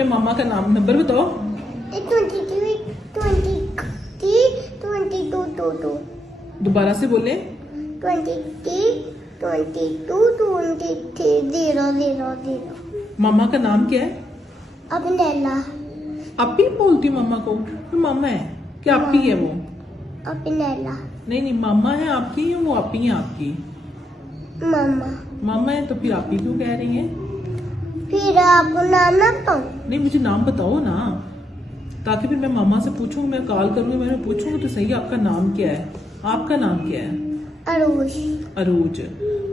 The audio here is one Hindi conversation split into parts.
अपने मामा का नाम नंबर बताओ। 23, 23, 22, 22। दोबारा से बोले। 23, 22, 23, 0, 0, 0। मामा का नाम क्या है? अभिनेला। अपी बोलती मम्मा को? तो मामा है क्या अपी है वो? अभिनेला। नहीं नहीं, मामा है आपकी या वो अपी है आपकी? मामा। मामा है तो फिर आपी क्यों कह रही है? फिर आपको नाम ना बताऊं? नहीं, मुझे नाम बताओ ना, ताकि फिर मैं मामा से पूछूंगी, मैं कॉल करूंगी, मैं पूछूंगी तो सही आपका नाम क्या है? आपका नाम क्या है? अरूज। अरूज।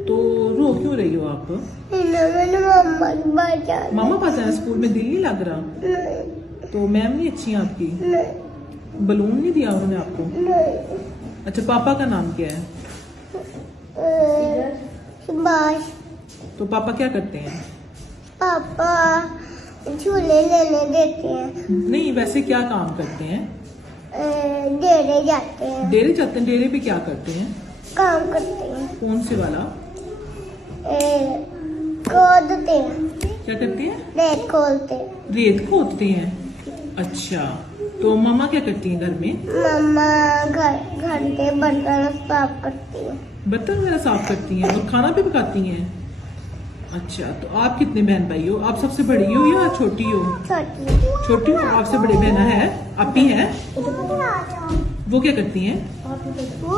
तो रो क्यों रही हो आप? मैंने मामा की बात जाना। मामा पास जाना, स्कूल में दिल नहीं लग रहा? नहीं, तो मैम नहीं अच्छी है आपकी? नहीं, बलून नहीं दिया उन्होंने आपको? नहीं। अच्छा, पापा का नाम क्या है? सुभाष। तो पापा क्या करते हैं? पापा झूले लेने देते हैं। नहीं, वैसे क्या काम करते हैं? डेरे जाते हैं। डेरे जाते हैं? डेरे पे क्या करते हैं? काम करते हैं। कौन से वाला? खोदते हैं। क्या करते हैं? रेत खोलते हैं। रेत खोदते हैं। अच्छा, तो मम्मा क्या करती हैं घर में? मम्मा घर के बर्तन साफ करती है। बर्तन वगैरह साफ करती हैं और खाना भी पकाती हैं। अच्छा, तो आप कितने बहन भाई हो? आप सबसे बड़ी हो या छोटी हो? छोटी। छोटी हो। आपसे बड़ी बहन है? अपी है? वो क्या करती हैं? वो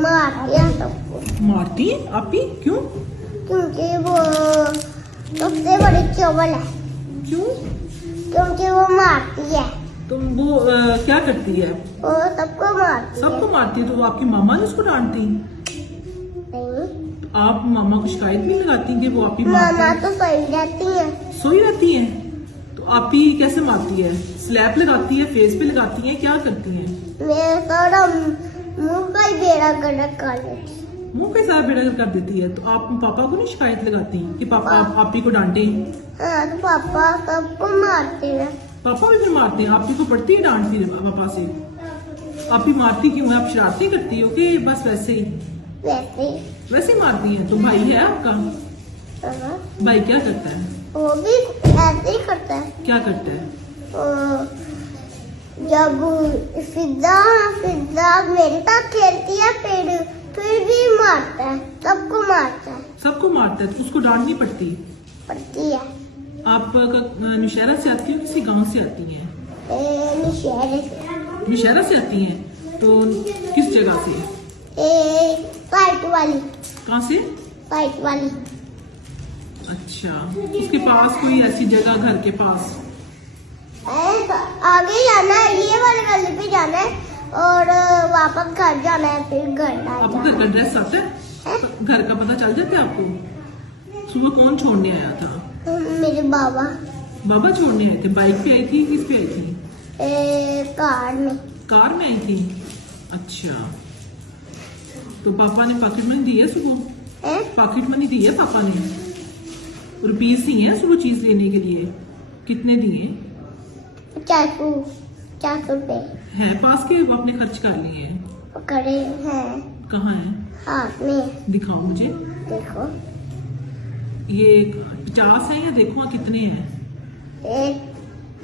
मारती है सबको। मारती हैं? अपी क्यों? क्योंकि वो सबसे बड़ी चोबल है। क्यों? क्योंकि वो मारती है। तुम वो क्या करती है? वो सबको मारती है। सबको मारती है? तो वो आपकी मामा ने उसको डांटती? नहीं, आप मामा को शिकायत नहीं लगाती कि वो आपकी मारती मामा है? तो सही रहती है। सोई रहती है? तो आपी कैसे मारती है? स्लैप लगाती है, फेस पे लगाती है, क्या करती है? मेरा सारा मुंह का ही बेड़ा गर्क कर लेती है। मुंह के साथ बेड़ा कर देती है? तो आप पापा को नहीं शिकायत लगाती कि पापा आपी को डांटे? हाँ, तो पापा सबको मारते हैं। पापा भी फिर मारते हैं? आपी को पड़ती है डांट फिर पापा से? आपी मारती क्यों है? आप शरारती करती हो कि बस वैसे ही? वैसे वैसे ही मारती है? तो भाई है आपका? हाँ, भाई क्या करता है? वो भी ऐसे ही करता है। क्या करता है? जब फिजा फिजा मेरे साथ खेलती है फिर भी मारता है। सबको मारता है। सबको मारता है? तो उसको डांट नहीं पड़ती? पड़ती है। आप नौशहरा से आती हो किसी गांव से आती हैं? नौशहरे से। नौशहरा से आती हैं? तो किस जगह से? साइट वाली। कहाँ से? साइट वाली। अच्छा, उसके पास कोई ऐसी जगह घर के पास? आगे जाना है, ये वाली गली पे जाना है और वापस घर जाना है, फिर घर आपको घर का ड्रेस आता है? घर का पता चल जाता है आपको? सुबह कौन छोड़ने आया था? मेरे बाबा। बाबा छोड़ने आए थे? बाइक पे आई थी, किस पे आई थी? कार में। कार में आई थी? अच्छा, तो पापा ने पॉकेट मनी दी है सुबह? पॉकेट मनी दी है पापा ने? रुपीज दी है सुबह चीज लेने के लिए? कितने दिए? 400 रुपए है पास के? वो आपने खर्च कर लिए हैं? पकड़े हैं कहाँ है? हाथ में। दिखाओ मुझे। देखो, ये 50 है या देखो कितने हैं? 1,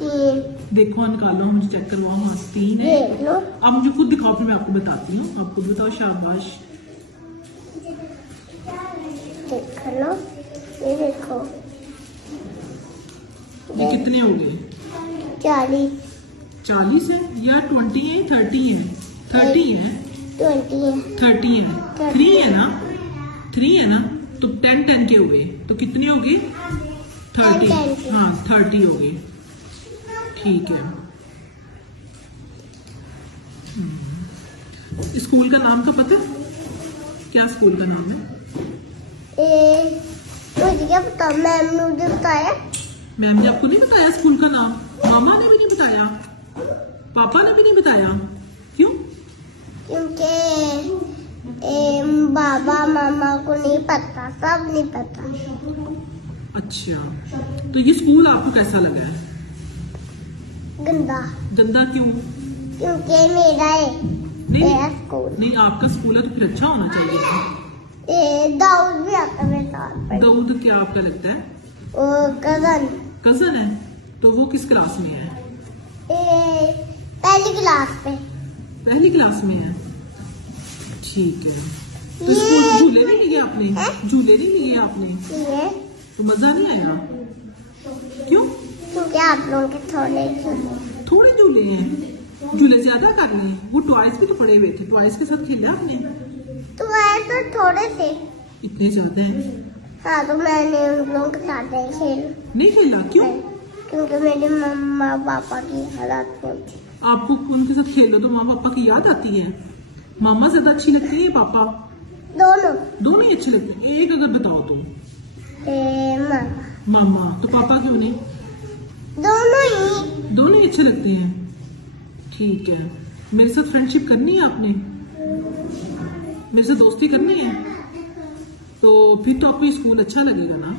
3। देखो निकालो, मुझे चेक करवाओ। हाँ, 3 है। देख लो। आप मुझे खुद दिखाओ, फिर मैं आपको बताती हूँ। आप खुद बताओ। शाबाश। देख लो, ये देखो। ये कितने हो गए? 40 40 है या 20 है? 30 है? 30 है? 20 है। 30 है? 3 है ना? 3 है ना? तो 10 के हुए तो कितने हो गए? 30। 10 हाँ, 30 हो गए। ठीक है। स्कूल का नाम तो पता? क्या स्कूल का नाम है? मुझे क्या पता, मैम ने मुझे बताया। मैम ने आपको नहीं बताया स्कूल का नाम? मामा ने भी नहीं बताया? पापा ने भी नहीं बताया? क्यों? क्योंकि बाबा मामा को नहीं पता, सब नहीं पता। अच्छा, तो ये स्कूल आपको कैसा लगा है? गंदा। गंदा क्यों? क्योंकि मेरा है। नहीं मेरा स्कूल। नहीं, आपका स्कूल है तो फिर अच्छा होना चाहिए। दाऊद भी आता है मेरे साथ। दाऊद क्या आपका लगता है? कजन। कजन है, तो वो किस क्लास में है? पहली क्लास पे। पहली क्लास में है, ठीक है। तो स्कूल झूले नहीं लिए आपने? झूले नहीं लिए आपने? ये तो मजा नहीं आया? क्यों? क्योंकि आप लोगों के थोड़े झूले हैं, झूले ज्यादा कर लिए। वो टॉयज भी तो पड़े हुए थे, टॉयज के साथ खेला आपने? तो तो थोड़े थे। इतने ज्यादा हैं? हाँ, तो मैंने उन लोगों के साथ नहीं खेला, क्यों? क्योंकि मेरे मम्मा पापा की हालत नहीं थी। आपको उनके साथ खेलो तो माँ पापा की याद आती है? मामा ज्यादा अच्छी लगती है या पापा? दोनों ही अच्छे लगते हैं। एक अगर बताओ तुम। मामा। तो पापा क्यों नहीं? दोनों ही अच्छे लगते हैं, ठीक है। मेरे साथ फ्रेंडशिप करनी है आपने? मेरे साथ दोस्ती करनी है? तो फिर तो आपको स्कूल अच्छा लगेगा ना?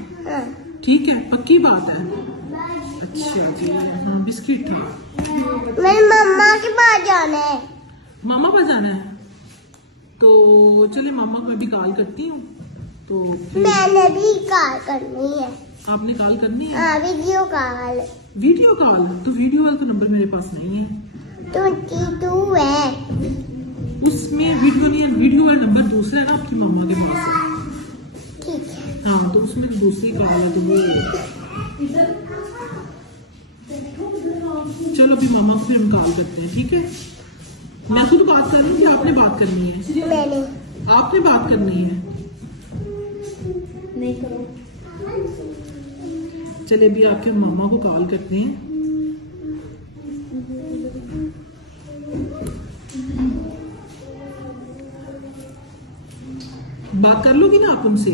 ठीक है, पक्की बात है। अच्छा जी, हाँ, बिस्किट था। मेरी मम्मा के पास जाना है। मामा पास जाना है, तो चले मामा को अभी कॉल करती हूँ। तो मैंने भी कॉल करनी है। आपने कॉल करनी है? हाँ, वीडियो कॉल। Video call? तो वीडियो वाला तो नंबर मेरे पास नहीं है। 22 है उसमें वीडियो नहीं है, वीडियो वाला नंबर दूसरा है ना आपकी मामा के पास। ठीक है। हाँ, तो उसमें तो दूसरी कॉल है, तो वो चलो अभी मामा को फिर हम कॉल करते हैं, ठीक है? मैं खुद बात कर रही हूँ कि आपने बात करनी है? मैंने आपने बात करनी है? नहीं करो। चले अभी आपके मामा को कॉल करते हैं। बात कर लोगी ना आप उनसे?